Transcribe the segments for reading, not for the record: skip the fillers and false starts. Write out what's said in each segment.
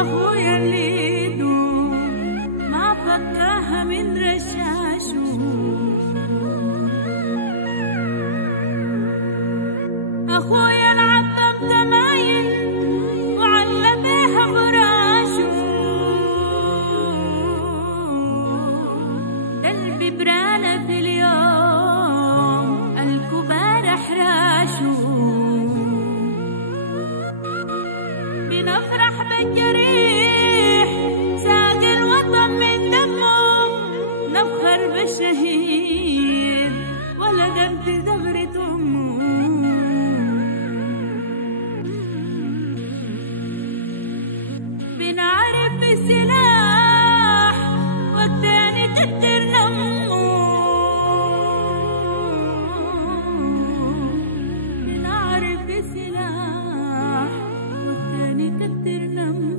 أخويا اللي يدوم ما فكاها من رشاشه، أخويا العظم تمايل وعلمها فراشه، قلبي برانا في اليوم الكبار أحراشه، بنفرح بالجريح ساق الوطن من دمه، نفخر بالشهيد ولدت زغرة أمه، بنعرف بالسلاح وقتاني كتر نمه، بنعرف بالسلاح وقتاني كتر نمه.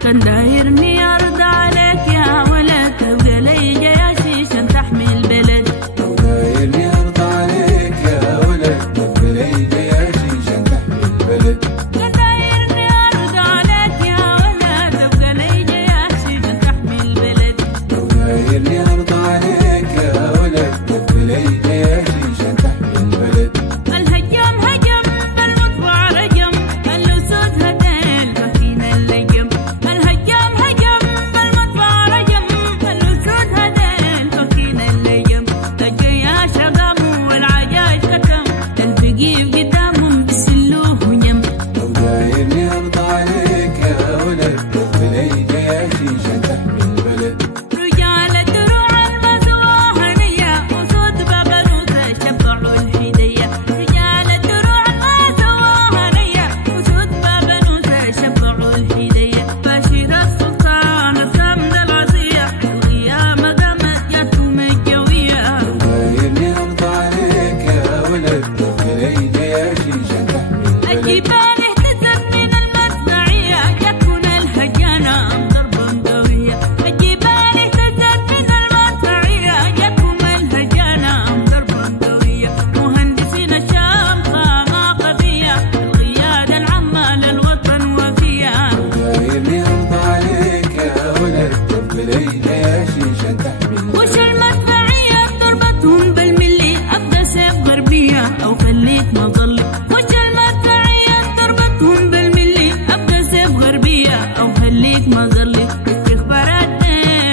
كان دايرني أرض عليك يا ولد، تبقى لي جياشي عشان تحمي البلد، لو دايرني أرض عليك يا ولد، تبقى لي جياشي عشان تحمي البلد. كان دايرني أرض عليك يا ولد، تبقى لي جياشي عشان تحمي البلد، لو دايرني أرض عليك يا ولد، تبقى لي جياشي عشان تحمي البلد. الهجم هجم بالمطبع رجم، الأسود هدين فينا اللجم، الهجم هجم بالمطبع رجم، الأسود هدين فينا اللجم، الجياش قاموا والعجاج كتم، الفقيف قدامهم بسلوه ونم. لو دايرني أرض عليك يا ولد، تبقى لي جياشي عشان تحمي البلد. رجال الدروع المسووها نية، أسود ببنوسة شبعوا الحدية، رجال الدروع المسووها نية، أسود ببنوسة شبعوا الحدية، بشير السلطان الصمد العصية، القيامة قامت جاتهم الجوية. لو دايرني أرض عليك يا ولد، تبقى لي جياشي عشان تحمي البلد. الجبال اهتزت من المصنعية، جاتكن الهجانة ضربا قوية، الجبال اهتزت من المصنعية، جاتكم الهجانة ضربا قوية، مهندسين الشام قامة قوية، القيادة العامة للوطن وفية. دايرني أرض عليك يا ولد، تبقى لي جياشي عشان تحمي البلد. وش المدفعية ضربتهم بالملي، أبقى سيف غربية أو خليك مظلي، وش المدفعية ضربتهم بالملي، أبقى سيف غربية أو خليك مظلي، استخبارات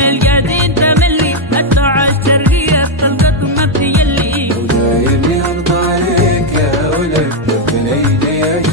القاعدين تملي، أتبع الشرقية طلقتهم ما بتجلي. لو دايرني أرض عليك يا ولد، تبقى لي جياشي